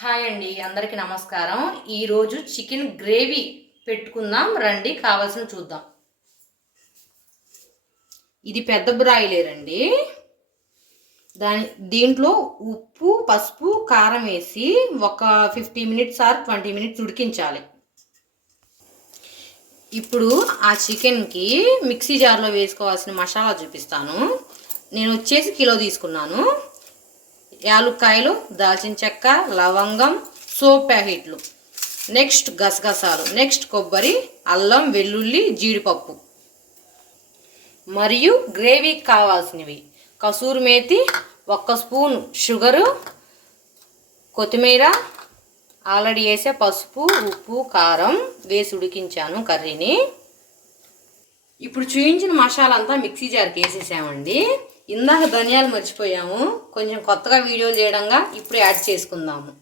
Hi అండి, అందరికీ నమస్కారం. ఈరోజు చికెన్ గ్రేవీ పెట్టుకుందాం రండి. కావాల్సిన చూద్దాం. ఇది పెద్ద బ్రాయిలర్ అండి. దీంట్లో ఉప్పు, పసుపు, కారం వేసి ఒక 50 మినిట్స్ ఆర్ 20 మినిట్స్ ఉడికించాలి. ఇప్పుడు ఆ చికెన్కి మిక్సీ జార్లో వేసుకోవాల్సిన మసాలా చూపిస్తాను. నేను వచ్చేసి కిలో తీసుకున్నాను. యాలుక్కాయలు, దాల్చిన చెక్క, లవంగం, సోప్ ప్యాకెట్లు, నెక్స్ట్ గసగసాలు, నెక్స్ట్ కొబ్బరి, అల్లం, వెల్లుల్లి, జీడిపప్పు మరియు గ్రేవీకి కావాల్సినవి కసూరి మేతి, 1 స్పూన్ షుగరు, కొత్తిమీర, ఆల్రెడీ వేసే పసుపు, ఉప్పు, కారం వేసి ఉడికించాను కర్రీని. ఇప్పుడు చూపించిన మసాలా అంతా మిక్సీ జార్కి వేసేసామండి. ఇందాక ధనియాలు మర్చిపోయాము, కొంచెం కొత్తగా వీడియోలు చేయడంగా ఇప్పుడు యాడ్ చేసుకుందాము.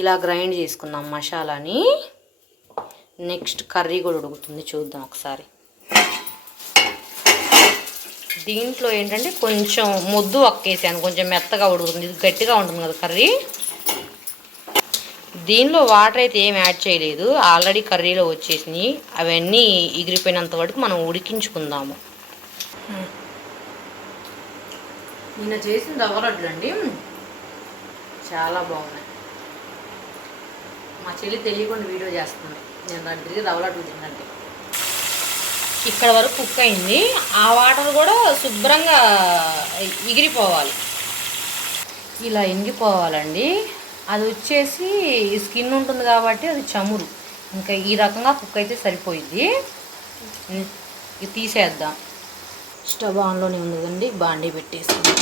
ఇలా గ్రైండ్ చేసుకుందాం మసాలాని. నెక్స్ట్ కర్రీ కూడా ఉడుకుతుంది, చూద్దాం ఒకసారి. దీంట్లో ఏంటంటే కొంచెం ముద్దు ఒక్కేసాను, కొంచెం మెత్తగా ఉడుకుతుంది. ఇది గట్టిగా ఉంటుంది కదా కర్రీ. దీనిలో వాటర్ అయితే ఏం యాడ్ చేయలేదు, ఆల్రెడీ కర్రీలో వచ్చేసినాయి. అవన్నీ ఎగిరిపోయినంత వరకు మనం ఉడికించుకుందాము. నిన్న చేసిన రవ్వలడ్లు అండి, చాలా బాగున్నాయి. మా చెల్లి తెలియకుండా వీడియో చేస్తుంది, నేను దాన్ని తిరిగి రవ్వలడ్లు తిన్నండి. ఇక్కడ వరకు కుక్ అయింది. ఆ వాటర్ కూడా శుభ్రంగా ఎగిరిపోవాలి, ఇలా ఎంగిపోవాలండి. అది వచ్చేసి స్కిన్ ఉంటుంది కాబట్టి అది చమురు. ఇంకా ఈ రకంగా కుక్ అయితే సరిపోయిద్ది. ఇది తీసేద్దాం. స్టవ్ ఆన్లోనే ఉంది కదండి, బాండీ పెట్టేసుకుందాం.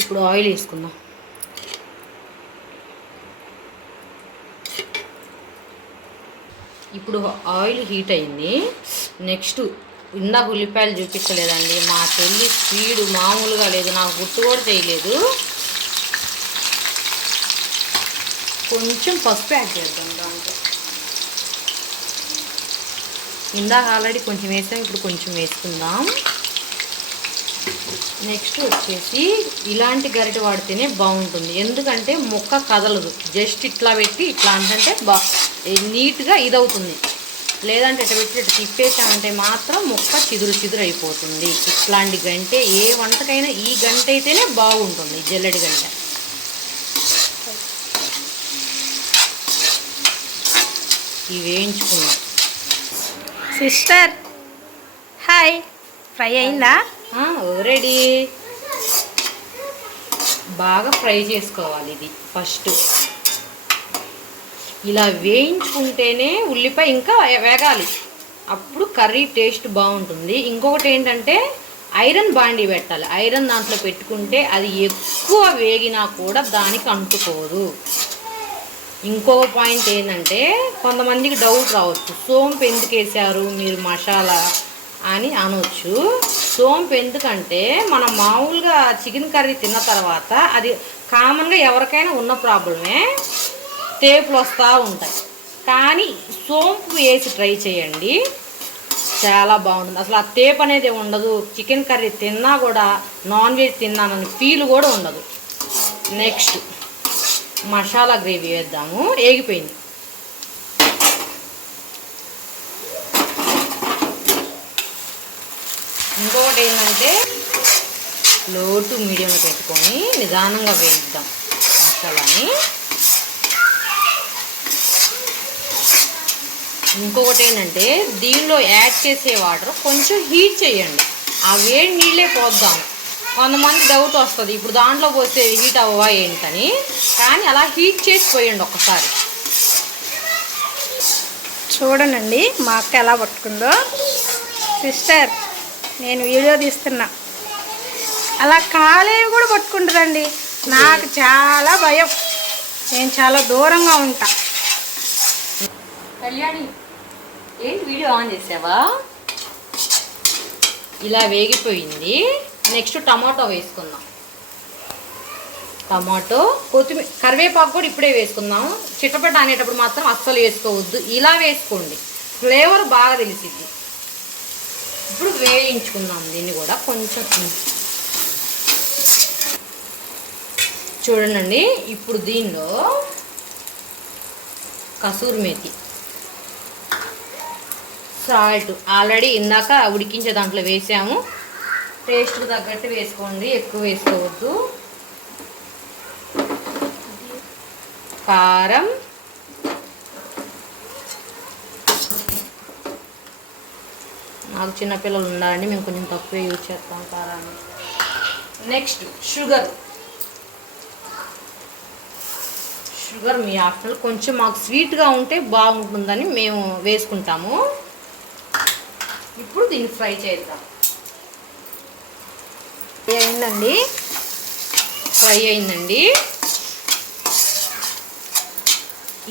ఇప్పుడు ఆయిల్ వేసుకుందాం. ఇప్పుడు ఆయిల్ హీట్ అయింది. నెక్స్ట్ ఇందాక ఉల్లిపాయలు చూపించలేదండి, మా చెల్లి స్పీడ్ మామూలుగా లేదు, నాకు గుర్తు కూడా చేయలేదు. కొంచెం పసుపు యాడ్ చేద్దాం దాంట్లో. ఇందాక ఆల్రెడీ కొంచెం వేసాం, ఇప్పుడు కొంచెం వేసుకుందాం. నెక్స్ట్ వచ్చేసి ఇలాంటి గరిటె వాడితేనే బాగుంటుంది, ఎందుకంటే ముక్క కదలదు. జస్ట్ ఇట్లా పెట్టి ఇట్లా అంటే నీట్గా ఇదవుతుంది. లేదంటే ఇట్లా పెట్టి ఇట్లా తిప్పేసామంటే మాత్రం ముక్క చిదురు చిదురు అయిపోతుంది. ఇట్లాంటి గంటె ఏ వంటకైనా ఈ గంట అయితేనే బాగుంటుంది, జల్లెడి గంట. ఇవి వేయించుకున్నాం. సిస్టర్ హాయ్, ఫ్రై అయిందా? రెడీ. బాగా ఫ్రై చేసుకోవాలి ఇది ఫస్ట్. ఇలా వేయించుకుంటేనే ఉల్లిపాయ ఇంకా వేగాలి, అప్పుడు కర్రీ టేస్ట్ బాగుంటుంది. ఇంకొకటి ఏంటంటే ఐరన్ బాండీ పెట్టాలి. ఐరన్ దాంట్లో పెట్టుకుంటే అది ఎక్కువ వేగినా కూడా దానికి అంటుకోదు. ఇంకొక పాయింట్ ఏంటంటే కొంతమందికి డౌట్ రావచ్చు, సోంపు ఎందుకు వేసారు మీరు మసాలా అని అనవచ్చు. సోంపు ఎందుకంటే మనం మామూలుగా చికెన్ కర్రీ తిన్న తర్వాత అది కామన్గా ఎవరికైనా ఉన్న ప్రాబ్లమే, తేపులు వస్తూ ఉంటాయి. కానీ సోంపు వేసి ట్రై చేయండి, చాలా బాగుంటుంది. అసలు ఆ తేపు అనేది ఉండదు. చికెన్ కర్రీ తిన్నా కూడా నాన్ వెజ్ తిన్నానని ఫీల్ కూడా ఉండదు. నెక్స్ట్ మసాలా గ్రేవీ వేద్దాము. ఏగిపోయింది. ఇంకొకటి ఏంటంటే లో టు మీడియంలో పెట్టుకొని నిదానంగా వేయిద్దాం మసాలాని. ఇంకొకటి ఏంటంటే దీనిలో యాడ్ చేసే వాటర్ కొంచెం హీట్ చేయండి, ఆ వేడి నీళ్ళే పోద్దాం. కొంతమంది డౌట్ వస్తుంది, ఇప్పుడు దాంట్లో పోస్తే హీట్ అవ్వవా ఏంటని. కానీ అలా హీట్ చేసి పోయండి ఒక్కసారి. చూడనండి మా అక్క ఎలా పట్టుకుందో. సిస్టర్, నేను వీడియో తీస్తున్నా, అలా కాలేవి కూడా పట్టుకుంటుందండి. నాకు చాలా భయం, నేను చాలా దూరంగా ఉంటా. కళ్యాణి, ఏంటి వీడియో ఆన్ చేసావా? ఇలా వేగిపోయింది. నెక్స్ట్ టమాటో వేసుకుందాం. టమాటో, కొత్తిమీర, కరివేపాకు కూడా ఇప్పుడే వేసుకుందాం. చిట్టపట్ట అనేటప్పుడు మాత్రం అస్సలు వేసుకోవద్దు, ఇలా వేసుకోండి, ఫ్లేవర్ బాగా తెలిసిద్ది. ఇప్పుడు వేయించుకుందాం దీన్ని కూడా కొంచెం. చూడండి, ఇప్పుడు దీనిలో కసూరి మేతి, సాల్ట్ ఆల్రెడీ ఇందాక ఉడికించే దాంట్లో వేసాము. టేస్ట్కి తగ్గట్టు వేసుకోండి, ఎక్కువ వేసుకోవద్దు. కారం, నాకు చిన్నపిల్లలు ఉండాలండి, మేము కొంచెం తక్కువే యూజ్ చేస్తాం కారాన్ని. నెక్స్ట్ షుగర్ మీ ఆప్షనల్. కొంచెం మాకు స్వీట్గా ఉంటే బాగుంటుందని మేము వేసుకుంటాము. ఇప్పుడు దీన్ని ఫ్రై చేద్దాం. ఫ్రై అయిందండి.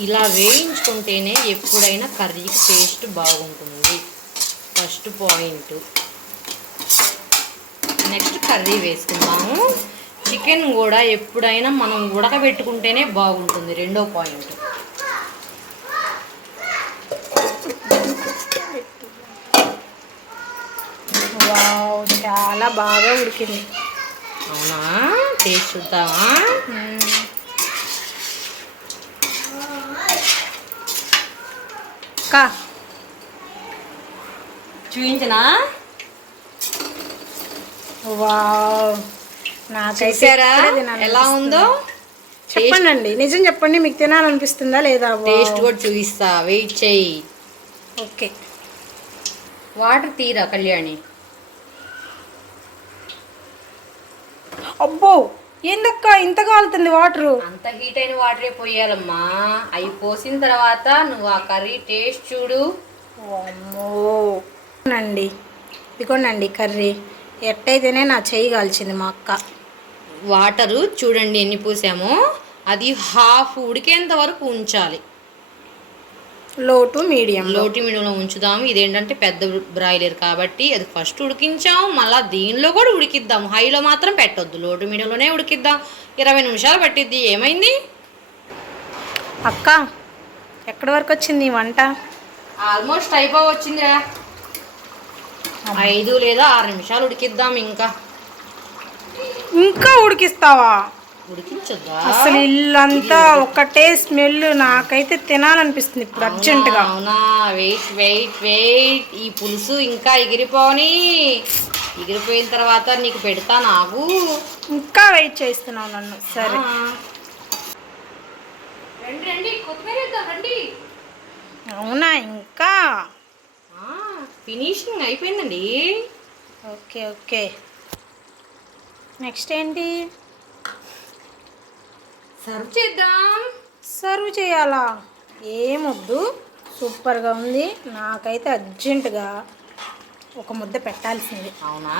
ఇలా వేయించుకుంటేనే ఎప్పుడైనా కర్రీకి టేస్ట్ బాగుంటుంది. First point. నెక్స్ట్ కర్రీ వేసుకుందాము. చికెన్ కూడా ఎప్పుడైనా మనం ఉడకబెట్టుకుంటేనే బాగుంటుంది. రెండో పాయింట్. వావ్, చాలా బాగా ఉడికింది. అవునా? టేస్ట్ చూద్దామా? చూపించనా? వావ్, నాకైతే ఎలా ఉందో చెప్పండి. నిజం చెప్పండి, మీకు తినాలనిపిస్తుందా లేదా? టేస్ట్ కూడా చూపిస్తా, వెయిట్ చేయి. ఓకే. వాటర్ తీరా కళ్యాణి. అబ్బో, ఏందక్క ఇంత కాలుతుంది వాటరు? అంత హీట్ అయిన వాటరే పోయాలమ్మా. అవి పోసిన తర్వాత నువ్వు ఆ కర్రీ టేస్ట్ చూడు. అమ్మో అండి, ఇదిగోండి కర్రీ. ఎట్టయితేనే నా చెయ్యి కాల్చింది మా అక్క. వాటరు చూడండి ఎన్ని పోసామో. అది హాఫ్ ఉడికేంత వరకు ఉంచాలి. లో టు మీడియంలో ఉంచుదాము. ఇదేంటంటే పెద్ద బ్రాయిలర్ కాబట్టి అది ఫస్ట్ ఉడికించాము, మళ్ళీ దీనిలో కూడా ఉడికిద్దాం. హైలో మాత్రం పెట్టొద్దు, లో టు మీడియంలోనే ఉడికిద్దాం. 20 నిమిషాలు పట్టిద్ది. ఏమైంది అక్క? ఎక్కడి వరకు వచ్చింది ఈ వంట? ఆల్మోస్ట్ అయిపోవచ్చిందిరా. 5 లేదా 6 నిమిషాలు ఉడికిద్దాం. ఇంకా ఉడికిస్తావా? ఉడికించొద్దా? అసలు ఇల్లంతా ఒకటే స్మెల్. నాకైతే తినాలనిపిస్తుంది ఇప్పుడు అర్జెంటుగా. అవునా? Wait wait wait. ఈ పులుసు ఇంకా ఎగిరిపోయిన తర్వాత నీకు పెడతా. నాకు ఇంకా వెయిట్ చేస్తున్నావు నన్ను. సరే రండి, కొత్తిమీర వేద్దాం రండి. అవునా? ఇంకా ఫినిషింగ్ అయిపోయిందండి. Okay okay. నెక్స్ట్ ఏంటి? సర్వ్ చేద్దాం. సర్వ్ చేయాలా? ఏమొద్దు, సూపర్గా ఉంది. నాకైతే అర్జెంటుగా ఒక ముద్ద పెట్టాల్సింది. అవునా?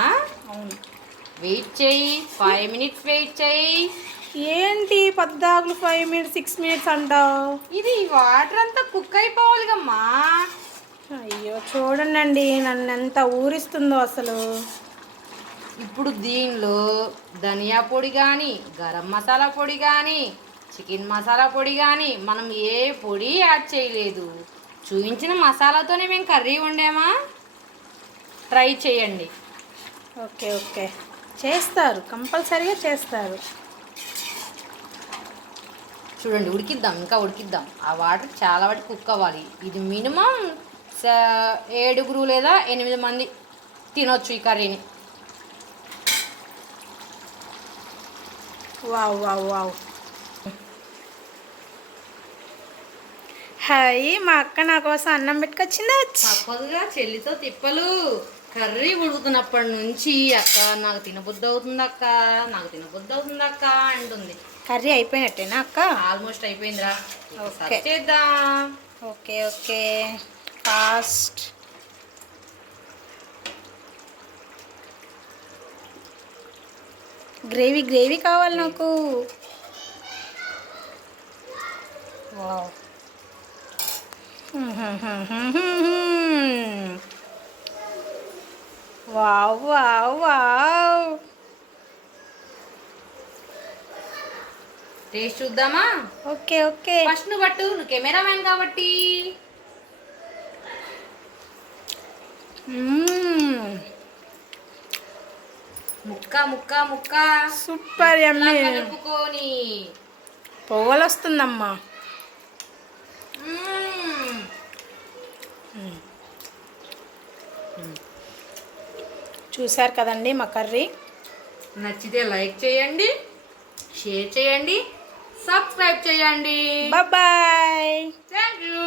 అవును. వెయిట్ చేయి, 5 మినిట్స్ వెయిట్ చేయి. ఏంటి 5 మినిట్స్ 6 మినిట్స్ అంటావు? ఇది వాటర్ అంతా కుక్ అయిపోవాలిగమ్మా. అయ్యో చూడండి నన్ను ఎంత ఊరిస్తుందో అసలు. ఇప్పుడు దీనిలో ధనియా పొడి కానీ, గరం మసాలా పొడి కానీ, చికెన్ మసాలా పొడి కానీ మనం ఏ పొడి యాడ్ చేయలేదు. చూపించిన మసాలాతోనే మేము కర్రీ వండామా. ట్రై చేయండి. ఓకే ఓకే, చేస్తారు, కంపల్సరీగా చేస్తారు. చూడండి, ఉడికిద్దాం, ఇంకా ఉడికిద్దాం. ఆ వాటర్ చాలా వాటి కుక్ అవ్వాలి. ఇది మినిమం 7 లేదా 8 మంది తినొచ్చు ఈ కర్రీని. Wow wow wow. హాయ్, మా అక్క నా కోసం అన్నం పెట్టుకొచ్చిందా? తప్పదుగా, చెల్లితో తిప్పలు. కర్రీ ఉడుకుతున్నప్పటి నుంచి అక్క నాకు తినబుద్ధి అవుతుంది అక్క, నాకు తినబుద్ధి అవుతుంది అక్క అంటుంది. కర్రీ అయిపోయినట్టేనా అక్క? ఆల్మోస్ట్ అయిపోయిందిరా. ఓకే చేద్దాం. Okay okay. Fast. Gravy gravy కావాలి నాకు. Wow. Wow wow wow. Taste చూద్దామా? Okay okay. ఫస్ట్ నువ్వు పట్టు, నువ్వు కెమెరామ్యాన్ కాబట్టి. ముక్క ముక్క ముక్క సూపర్ యమ్మీ. కలుపుకొని పొగలు వస్తుందమ్మా. చూసారు కదండి మా కర్రీ. నచ్చితే లైక్ చేయండి, షేర్ చేయండి, సబ్స్క్రైబ్ చేయండి. బాయ్. Thank you.